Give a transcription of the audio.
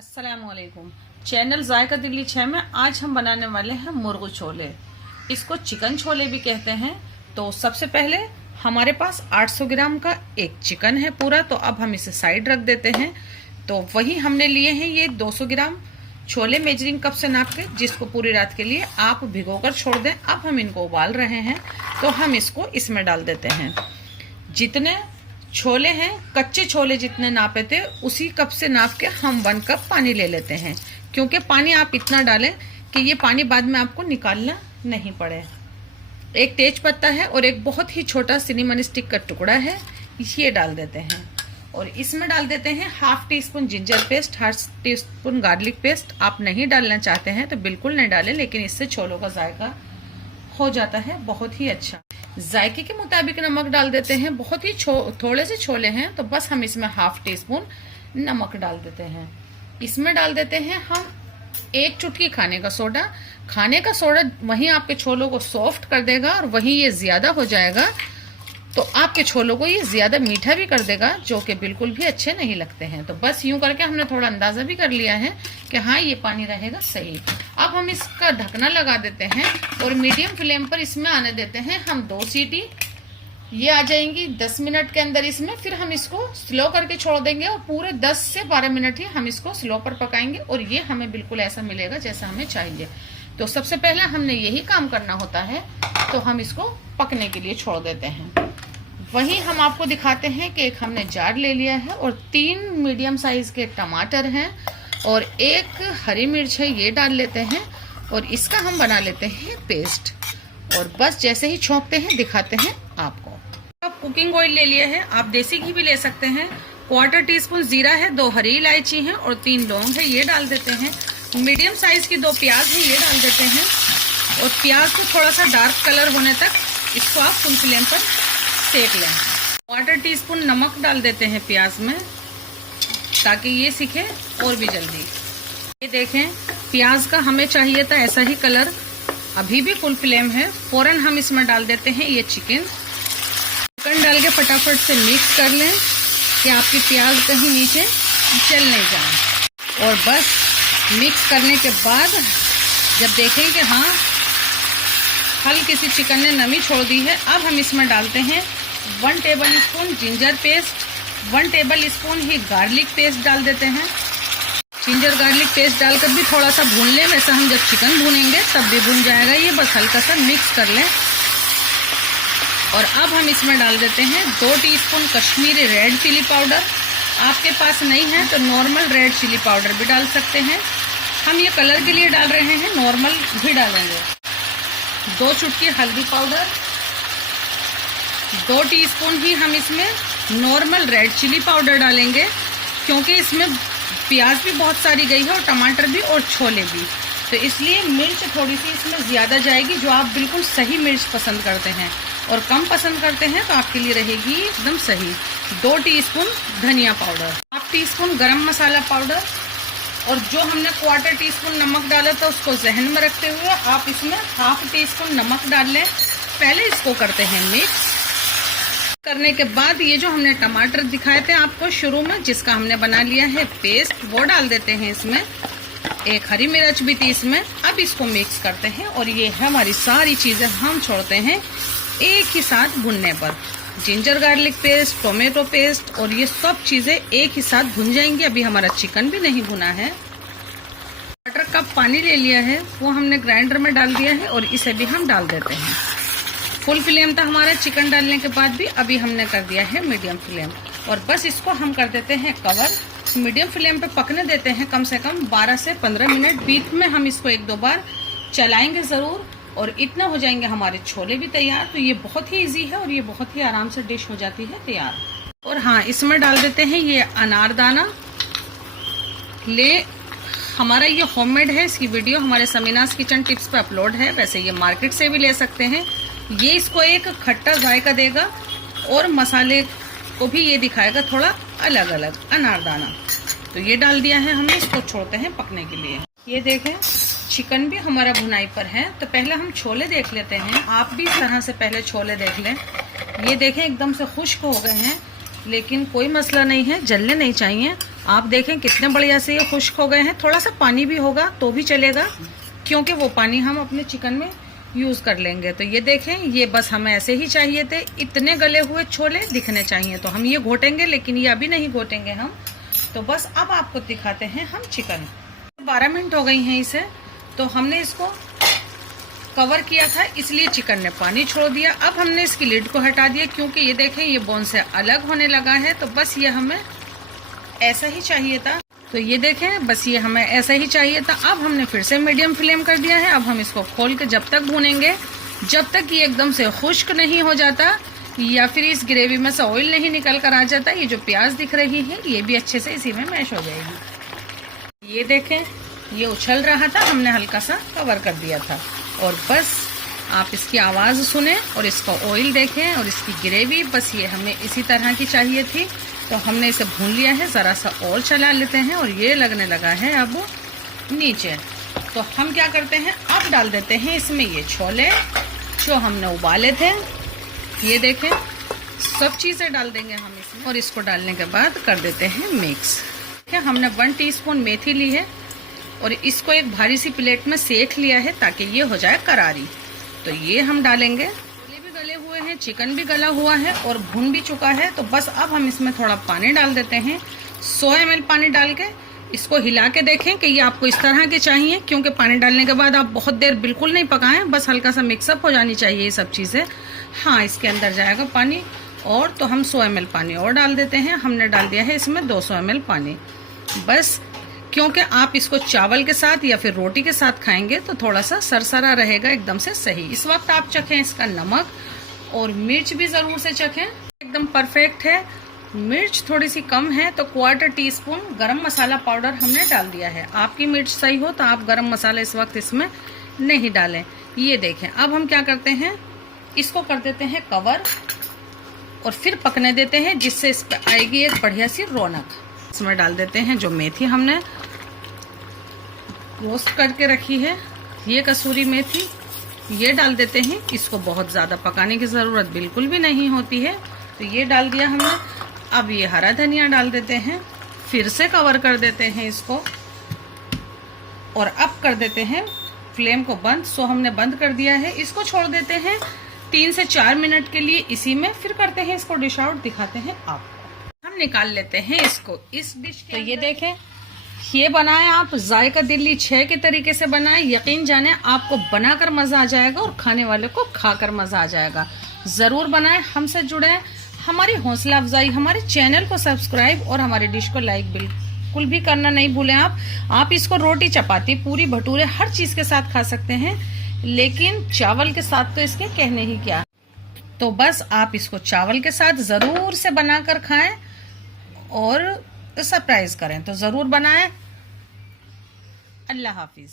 अस्सलामुअलैकुम। चैनल जायका दिल्ली 6 में आज हम बनाने वाले हैं मुर्ग छोले। इसको चिकन छोले भी कहते हैं। तो सबसे पहले हमारे पास 800 ग्राम का एक चिकन है पूरा, तो अब हम इसे साइड रख देते हैं। तो वही हमने लिए हैं ये 200 ग्राम छोले मेजरिंग कप से नाप के, जिसको पूरी रात के लिए आप भिगोकर छोड़ दें। अब हम इनको उबाल रहे हैं, तो हम इसको इसमें डाल देते हैं। जितने छोले हैं, कच्चे छोले जितने नापे थे उसी कप से नाप के हम 1 कप पानी ले लेते हैं, क्योंकि पानी आप इतना डालें कि ये पानी बाद में आपको निकालना नहीं पड़े। एक तेज पत्ता है और एक बहुत ही छोटा सिनेमन स्टिक का टुकड़ा है, ये डाल देते हैं। और इसमें डाल देते हैं 1/2 teaspoon ginger paste, 1/2 teaspoon garlic paste. आप नहीं डालना चाहते हैं तो बिल्कुल नहीं डालें, लेकिन इससे छोलों का जायका हो जाता है बहुत ही अच्छा। जायके के मुताबिक नमक डाल देते हैं। बहुत ही थोड़े से छोले हैं, तो बस हम इसमें 1/2 टीस्पून नमक डाल देते हैं। इसमें डाल देते हैं हम 1 चुटकी खाने का सोडा। खाने का सोडा वहीं आपके छोलों को सॉफ्ट कर देगा और वहीं ये ज्यादा हो जाएगा, तो आपके छोलों को ये ज्यादा मीठा भी कर देगा, जो कि बिल्कुल भी अच्छे नहीं लगते हैं। तो बस यूं करके हमने थोड़ा अंदाजा भी कर लिया है कि हाँ ये पानी रहेगा सही। अब हम इसका ढकना लगा देते हैं और मीडियम फ्लेम पर इसमें आने देते हैं हम 2 सीटी। ये आ जाएंगी 10 मिनट के अंदर इसमें। फिर हम इसको स्लो करके छोड़ देंगे और पूरे 10 से 12 मिनट ही हम इसको स्लो पर पकाएंगे, और ये हमें बिल्कुल ऐसा मिलेगा जैसा हमें चाहिए। तो सबसे पहले हमने यही काम करना होता है, तो हम इसको पकने के लिए छोड़ देते हैं। वही हम आपको दिखाते हैं कि एक हमने जार ले लिया है और 3 मीडियम साइज के टमाटर हैं और 1 हरी मिर्च है, ये डाल लेते हैं और इसका हम बना लेते हैं पेस्ट। और बस जैसे ही छोंकते हैं दिखाते हैं आपको। अब कुकिंग ऑयल ले लिया है, आप देसी घी भी ले सकते हैं। 1/4 टीस्पून जीरा है, 2 हरी इलायची है और 3 लौंग है, ये डाल देते हैं। मीडियम साइज की 2 प्याज है, ये डाल देते हैं। और प्याज को थोड़ा सा डार्क कलर होने तक इसको आप फुल फ्लेम पर सेक लें। 1/4 टीस्पून नमक डाल देते हैं प्याज में, ताकि ये सीखे और भी जल्दी। ये देखें, प्याज का हमें चाहिए था ऐसा ही कलर। अभी भी फुल फ्लेम है। फौरन हम इसमें डाल देते हैं ये चिकन डाल के फटाफट से मिक्स कर लें कि आपकी प्याज कहीं नीचे जल नहीं जाए। और बस मिक्स करने के बाद जब देखें कि हाँ हल्की सी चिकन ने नमी छोड़ दी है, अब हम इसमें डालते हैं 1 tablespoon ginger paste, 1 tablespoon ही गार्लिक पेस्ट डाल देते हैं। जिंजर गार्लिक पेस्ट डालकर भी थोड़ा सा भून लें, वैसा हम जब चिकन भूनेंगे तब भी भून जाएगा ये, बस हल्का सा मिक्स कर लें। और अब हम इसमें डाल देते हैं 2 teaspoon Kashmiri red chilli powder. आपके पास नहीं है तो नॉर्मल रेड चिली पाउडर भी डाल सकते हैं। हम ये कलर के लिए डाल रहे हैं, नॉर्मल भी डालेंगे। 2 चुटकी हल्दी पाउडर, 2 टीस्पून ही हम इसमें नॉर्मल रेड चिली पाउडर डालेंगे, क्योंकि इसमें प्याज भी बहुत सारी गई है और टमाटर भी और छोले भी, तो इसलिए मिर्च थोड़ी सी इसमें ज्यादा जाएगी। जो आप बिल्कुल सही मिर्च पसंद करते हैं और कम पसंद करते हैं तो आपके लिए रहेगी एकदम सही। 2 टीस्पून धनिया पाउडर, 1/2 टीस्पून गरम मसाला पाउडर, और जो हमने 1/4 टीस्पून नमक डाला था उसको जहन में रखते हुए आप इसमें 1/2 टीस्पून नमक डाल लें। पहले इसको करते हैं मिक्स। करने के बाद ये जो हमने टमाटर दिखाए थे आपको शुरू में, जिसका हमने बना लिया है पेस्ट, वो डाल देते हैं इसमें। 1 हरी मिर्च भी थी इसमें। अब इसको मिक्स करते हैं और ये हमारी सारी चीजें हम छोड़ते हैं एक ही साथ भुनने पर। Ginger garlic paste, tomato paste और ये सब चीजें एक ही साथ भुन जाएंगी। अभी हमारा चिकन भी नहीं भुना है। 1/4 कप पानी ले लिया है, वो हमने ग्राइंडर में डाल दिया है और इसे भी हम डाल देते हैं। फुल फ्लेम था हमारा चिकन डालने के बाद भी, अभी हमने कर दिया है मीडियम फ्लेम। और बस इसको हम कर देते हैं कवर। मीडियम फ्लेम पे पकने देते हैं कम से कम 12 से 15 मिनट। बीच में हम इसको 1-2 बार चलाएंगे जरूर, और इतना हो जाएंगे हमारे छोले भी तैयार। तो ये बहुत ही इजी है और ये बहुत ही आराम से डिश हो जाती है तैयार। और हाँ, इसमें डाल देते हैं ये अनारदाना। हमारा ये होममेड है, इसकी वीडियो हमारे समीनास किचन टिप्स पे अपलोड है। वैसे ये मार्केट से भी ले सकते हैं। ये इसको एक खट्टा जायका देगा और मसाले को भी ये दिखाएगा थोड़ा अलग अलग। अनारदाना तो ये डाल दिया है हमने, इसको छोड़ते हैं पकने के लिए। ये देखें, चिकन भी हमारा भुनाई पर है। तो पहले हम छोले देख लेते हैं। आप भी इस तरह से पहले छोले देख लें। ये देखें एकदम से खुश्क हो गए हैं, लेकिन कोई मसला नहीं है, जलने नहीं चाहिए। आप देखें कितने बढ़िया से ये खुश्क हो गए हैं। थोड़ा सा पानी भी होगा तो भी चलेगा, क्योंकि वो पानी हम अपने चिकन में यूज कर लेंगे। तो ये देखें, ये बस हमें ऐसे ही चाहिए थे, इतने गले हुए छोले दिखने चाहिए। तो हम ये घोटेंगे, लेकिन ये अभी नहीं घोटेंगे हम। तो बस अब आपको दिखाते हैं हम चिकन। 12 मिनट हो गई हैं इसे, तो हमने इसको कवर किया था, इसलिए चिकन ने पानी छोड़ दिया। अब हमने इसकी लिड को हटा दिया, क्योंकि ये देखें ये बोन से अलग होने लगा है। तो बस ये हमें ऐसा ही चाहिए था। तो ये देखें, बस ये हमें ऐसा ही चाहिए था। अब हमने फिर से मीडियम फ्लेम कर दिया है। अब हम इसको खोल के जब तक भूनेंगे, जब तक ये एकदम से खुश्क नहीं हो जाता या फिर इस ग्रेवी में से ऑयल नहीं निकल कर आ जाता। ये जो प्याज दिख रही है ये भी अच्छे से इसी में मैश हो जाएगी। ये देखें, ये उछल रहा था, हमने हल्का सा कवर कर दिया था। और बस आप इसकी आवाज़ सुने और इसका ऑयल देखें और इसकी ग्रेवी, बस ये हमें इसी तरह की चाहिए थी। तो हमने इसे भून लिया है, ज़रा सा और चला लेते हैं और ये लगने लगा है अब नीचे। तो हम क्या करते हैं, अब डाल देते हैं इसमें ये छोले जो हमने उबाले थे। ये देखें, सब चीज़ें डाल देंगे हम इसमें और इसको डालने के बाद कर देते हैं मिक्स। हमने 1 टीस्पून मेथी ली है और इसको एक भारी सी प्लेट में सेक लिया है ताकि ये हो जाए करारी। तो ये हम डालेंगे। छोले भी गले हुए हैं, चिकन भी गला हुआ है और भुन भी चुका है। तो बस अब हम इसमें थोड़ा पानी डाल देते हैं, 100 ml पानी डाल के इसको हिला के देखें कि ये आपको इस तरह के चाहिए, क्योंकि पानी डालने के बाद आप बहुत देर बिल्कुल नहीं पकाएं, बस हल्का सा मिक्सअप हो जानी चाहिए ये सब चीज़ें। हाँ, इसके अंदर जाएगा पानी। और तो हम 100 ml पानी और डाल देते हैं। हमने डाल दिया है इसमें 200 ml पानी, बस क्योंकि आप इसको चावल के साथ या फिर रोटी के साथ खाएंगे तो थोड़ा सा सरसरा रहेगा, एकदम से सही। इस वक्त आप चखें इसका नमक और मिर्च भी ज़रूर से चखें, एकदम परफेक्ट है। मिर्च थोड़ी सी कम है तो 1/4 टीस्पून गरम मसाला पाउडर हमने डाल दिया है। आपकी मिर्च सही हो तो आप गरम मसाला इस वक्त इसमें नहीं डालें। ये देखें, अब हम क्या करते हैं, इसको कर देते हैं कवर और फिर पकने देते हैं, जिससे इस पर आएगी एक बढ़िया सी रौनक। इसमें डाल देते हैं जो मेथी हमने रोस्ट करके रखी है, ये कसूरी मेथी, ये डाल देते हैं। इसको बहुत ज़्यादा पकाने की ज़रूरत बिल्कुल भी नहीं होती है। तो ये डाल दिया हमने। अब ये हरा धनिया डाल देते हैं, फिर से कवर कर देते हैं इसको और अब कर देते हैं फ्लेम को बंद। सो हमने बंद कर दिया है। इसको छोड़ देते हैं 3 से 4 मिनट के लिए इसी में, फिर करते हैं इसको डिश आउट, दिखाते हैं आपको। हम निकाल लेते हैं इसको इस डिश के। तो ये देखें, ये बनाएं आप जायका दिल्ली 6 के तरीके से बनाएं, यकीन जाने आपको बनाकर मजा आ जाएगा और खाने वाले को खाकर मजा आ जाएगा। जरूर बनाएं, हमसे जुड़ें, हमारी हौसला अफजाई, हमारे चैनल को सब्सक्राइब और हमारी डिश को लाइक बिल्कुल भी करना नहीं भूलें। आप इसको रोटी, चपाती, पूरी, भटूरे हर चीज के साथ खा सकते हैं, लेकिन चावल के साथ तो इसके कहने ही क्या। तो बस आप इसको चावल के साथ जरूर से बनाकर खाएं और सरप्राइज करें। तो जरूर बनाएं। अल्लाह हाफिज।